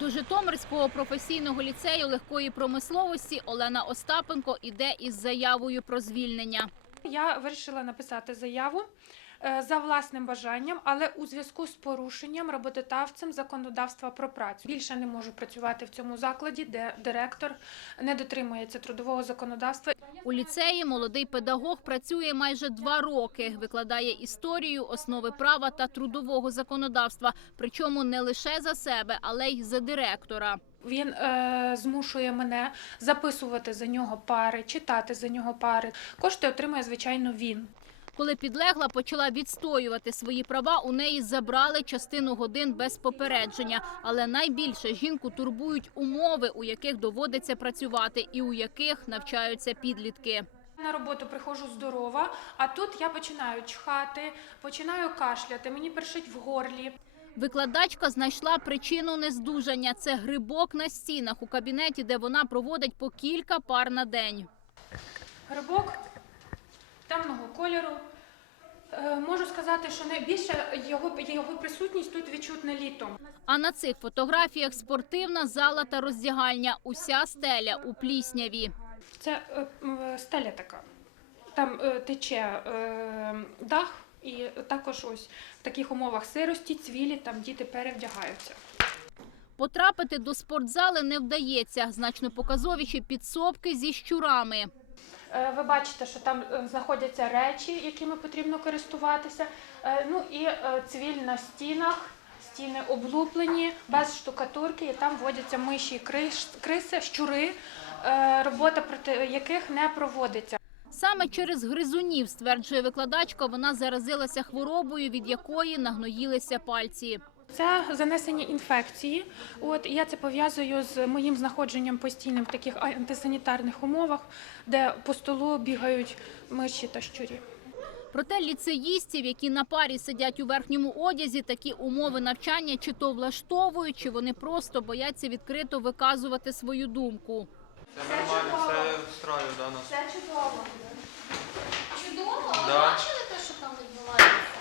До Житомирського професійного ліцею легкої промисловості Олена Остапенко іде із заявою про звільнення. Я вирішила написати заяву за власним бажанням, але у зв'язку з порушенням роботодавцем законодавства про працю. Більше не можу працювати в цьому закладі, де директор не дотримується трудового законодавства. У ліцеї молодий педагог працює майже два роки, викладає історію, основи права та трудового законодавства. Причому не лише за себе, але й за директора. Він е, змушує мене записувати за нього пари, читати за нього пари. Кошти отримує звичайно він. Коли підлегла почала відстоювати свої права, у неї забрали частину годин без попередження. Але найбільше жінку турбують умови, у яких доводиться працювати, і у яких навчаються підлітки. На роботу приходжу здорова, а тут я починаю чхати, починаю кашляти, мені першить в горлі. Викладачка знайшла причину нездужання. Це грибок на стінах у кабінеті, де вона проводить по кілька пар на день. Грибок темного кольору. Е, Можу сказати, що найбільше його, його присутність тут відчутна літом. А на цих фотографіях спортивна зала та роздягальня. Уся стеля у плісняві. Це е, стеля така. Там е, тече дах, і також ось в таких умовах сирості, цвілі, там діти перевдягаються. Потрапити до спортзали не вдається. Значно показовіші підсобки зі щурами. Е, Ви бачите, що там е, знаходяться речі, якими потрібно користуватися. Е, Ну і цвіль на стінах, стіни облуплені, без штукатурки, і там водяться миші, криси, щури, робота проти яких не проводиться. Саме через гризунів, стверджує викладачка, вона заразилася хворобою, від якої нагноїлися пальці. Це занесення інфекції. От я це пов'язую з моїм знаходженням постійним в таких антисанітарних умовах, де по столу бігають миші та щурі. Проте ліцеїстів, які на парі сидять у верхньому одязі, такі умови навчання чи то влаштовують, чи вони просто бояться відкрито виказувати свою думку. Це нормально, все встраю да, нас. Це чудово. Чудово? Да. ви бачили те, що там відбувається?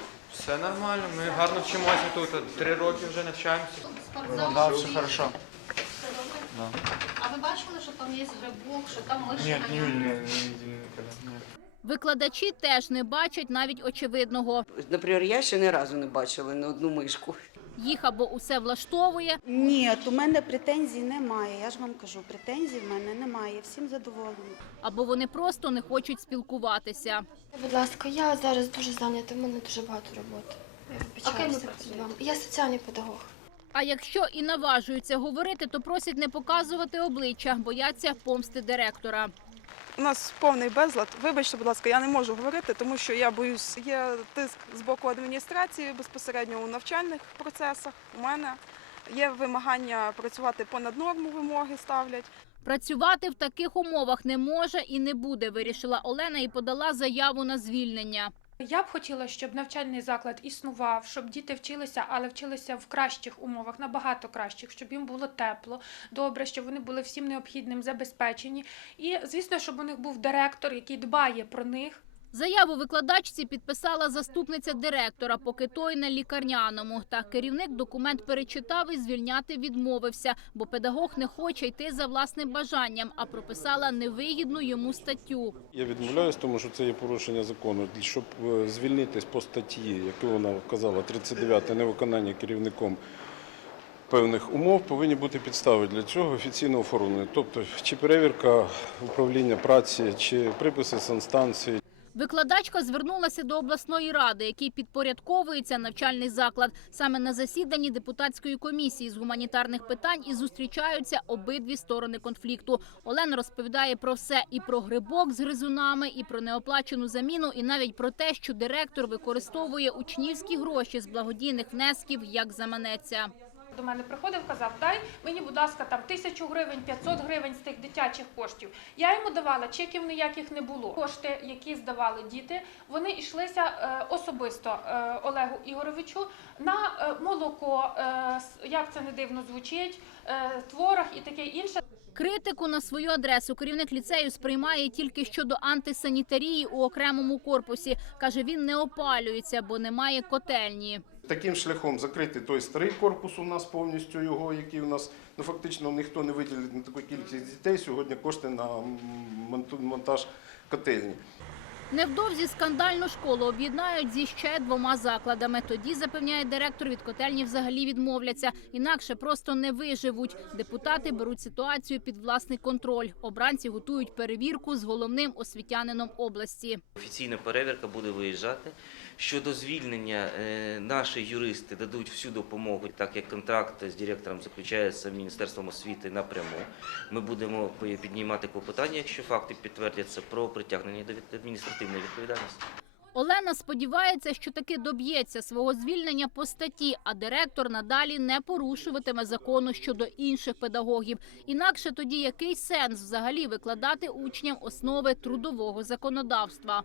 Все нормально, ми гарно вчимося тут. Три роки вже навчаємося. Спортзал Да, все хорошо. все добре. Да. А ви бачили, що там є грибок, що там мишка? Нет, не видели, не видели никогда. Нет. Викладачі теж не бачать навіть очевидного. Наприклад, я ще ні разу не бачила ні одну мишку. Їх або усе влаштовує, Ні, у мене претензій немає. Я ж вам кажу, претензій в мене немає. Всім задоволені. або вони просто не хочуть спілкуватися. Будь ласка, я зараз дуже зайнята, в мене дуже багато роботи. Я А вибачаюся перед вами. Я соціальний педагог. А якщо і наважуються говорити, то просять не показувати обличчя, бояться помсти директора. У нас повний безлад. Вибачте, будь ласка, я не можу говорити, тому що я боюсь, є тиск з боку адміністрації безпосередньо у навчальних процесах. У мене є вимагання працювати понад норму вимоги ставлять. Працювати в таких умовах не може і не буде, вирішила Олена і подала заяву на звільнення. Я б хотіла, щоб навчальний заклад існував, щоб діти вчилися, але вчилися в кращих умовах, набагато кращих, щоб їм було тепло, добре, щоб вони були всім необхідним забезпечені. І, звісно, щоб у них був директор, який дбає про них. Заяву викладачці підписала заступниця директора, поки той на лікарняному. Та керівник документ перечитав і звільняти відмовився, бо педагог не хоче йти за власним бажанням, а прописала невигідну йому статтю. Я відмовляюсь, тому що це є порушення закону. Щоб е, звільнитись по статті, яку вона вказала, 39 невиконання керівником певних умов, повинні бути підстави для цього офіційно оформлені. Тобто, чи перевірка управління праці, чи приписи санстанції, Викладачка звернулася до обласної ради, який підпорядковується навчальний заклад. Саме на засіданні депутатської комісії з гуманітарних питань і зустрічаються обидві сторони конфлікту. Олена розповідає про все і про грибок з гризунами, і про неоплачену заміну, і навіть про те, що директор використовує учнівські гроші з благодійних внесків, як заманеться. До мене приходив, казав, дай мені, будь ласка, там тисячу гривень, 500 гривень з тих дитячих коштів. Я йому давала, чеків ніяких не було. Кошти, які здавали діти, вони йшлися е, особисто е, Олегу Ігоровичу на е, молоко, як це не дивно звучить, творог і таке інше. Критику на свою адресу керівник ліцею сприймає тільки щодо антисанітарії у окремому корпусі. Каже, він не опалюється, бо немає котельні. Таким шляхом закрити той старий корпус у нас повністю його, який у нас ну фактично ніхто не виділить на таку кількість дітей. Сьогодні кошти на монтаж котельні. Невдовзі скандальну школу об'єднають зі ще двома закладами. Тоді запевняє директор, від котельні взагалі відмовляться. Інакше просто не виживуть. Депутати беруть ситуацію під власний контроль. Обранці готують перевірку з головним освітянином області. Офіційна перевірка буде виїжджати. Щодо звільнення, е, наші юристи дадуть всю допомогу, так як контракт з директором заключається Міністерством освіти напряму. Ми будемо піднімати клопотання, якщо факти підтвердяться, про притягнення до від- адміністративної відповідальності. Олена сподівається, що таки доб'ється свого звільнення по статті, а директор надалі не порушуватиме закону щодо інших педагогів. Інакше тоді який сенс взагалі викладати учням основи трудового законодавства?